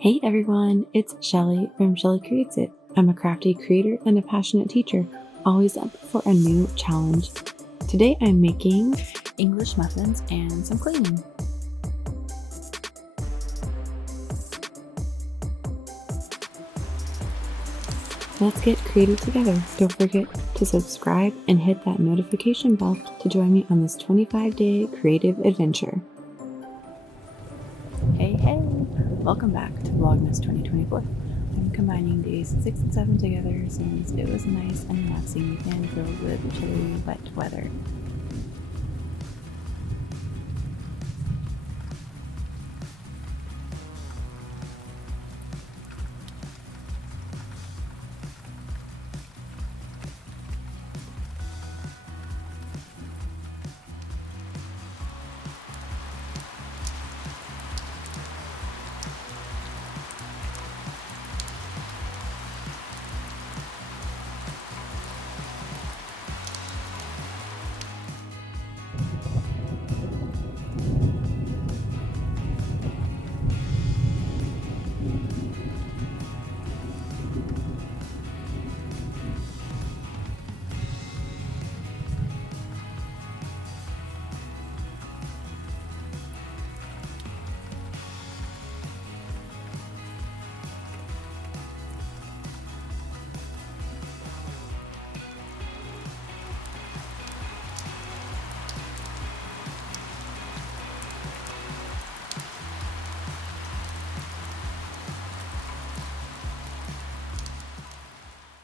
Hey everyone, it's Shelly from Shelly Creates It. I'm a crafty creator and a passionate teacher, always up for a new challenge. Today I'm making English muffins and some cleaning. Let's get creative together. Don't forget to subscribe and hit that notification bell to join me on this 25-day creative adventure. Hey, welcome back to Vlogmas 2024. I'm combining days 6 and 7 together since it was a nice and relaxing weekend filled with chilly, wet weather.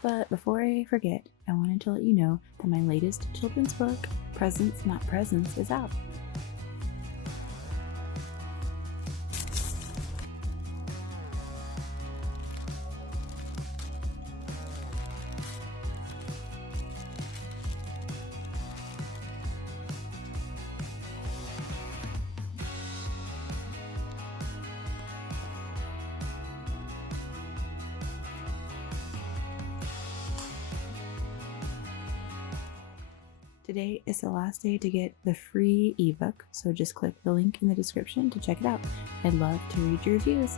But before I forget, I wanted to let you know that my latest children's book, Presents Not Presents, is out. Today is the last day to get the free ebook, so just click the link in the description to check it out. I'd love to read your reviews.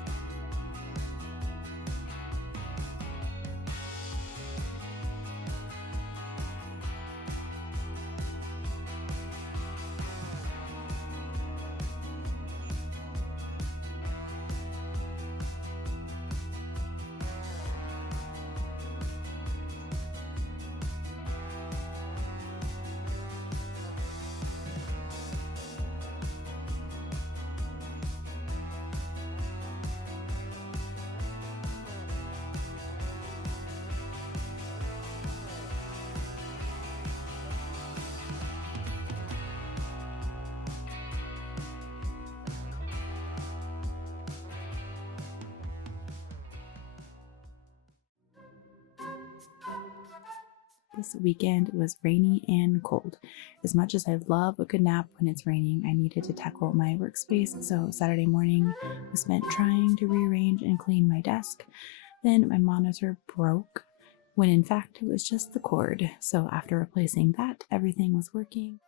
This weekend was rainy and cold. As much as I love a good nap when it's raining, I needed to tackle my workspace, so Saturday morning was spent trying to rearrange and clean my desk. Then my monitor broke, when in fact it was just the cord. So after replacing that, everything was working.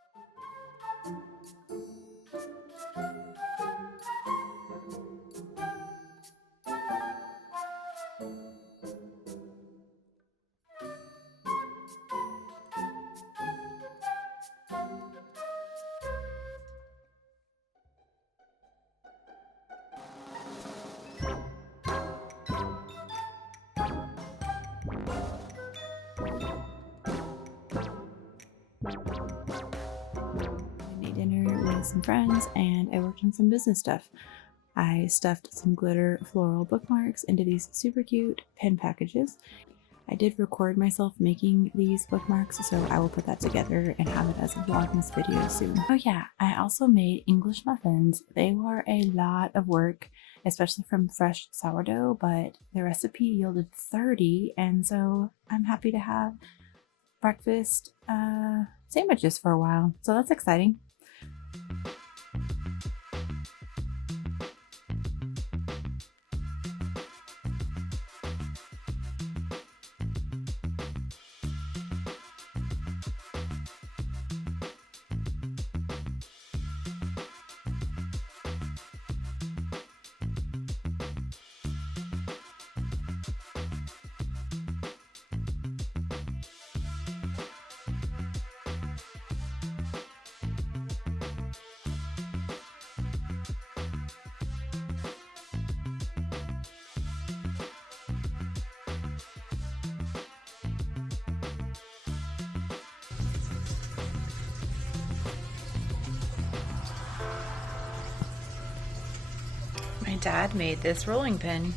Dinner with some friends and I worked on some business stuff. I stuffed some glitter floral bookmarks into these super cute pen packages. I did record myself making these bookmarks, so I will put that together and have it as a Vlogmas video soon. Oh yeah, I also made English muffins. They were a lot of work, especially from fresh sourdough, but the recipe yielded 30, and so I'm happy to have breakfast sandwiches for a while, so that's exciting. Dad made this rolling pin.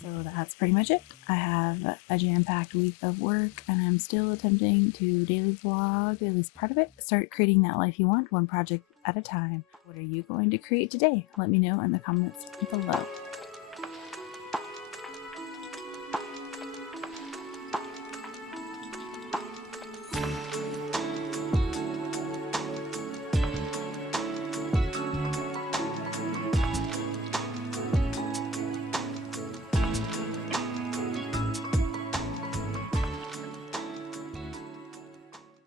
So that's pretty much it. I have a jam-packed week of work and I'm still attempting to daily vlog at least part of it. Start creating that life you want, one project at a time. What are you going to create today? Let me know in the comments below.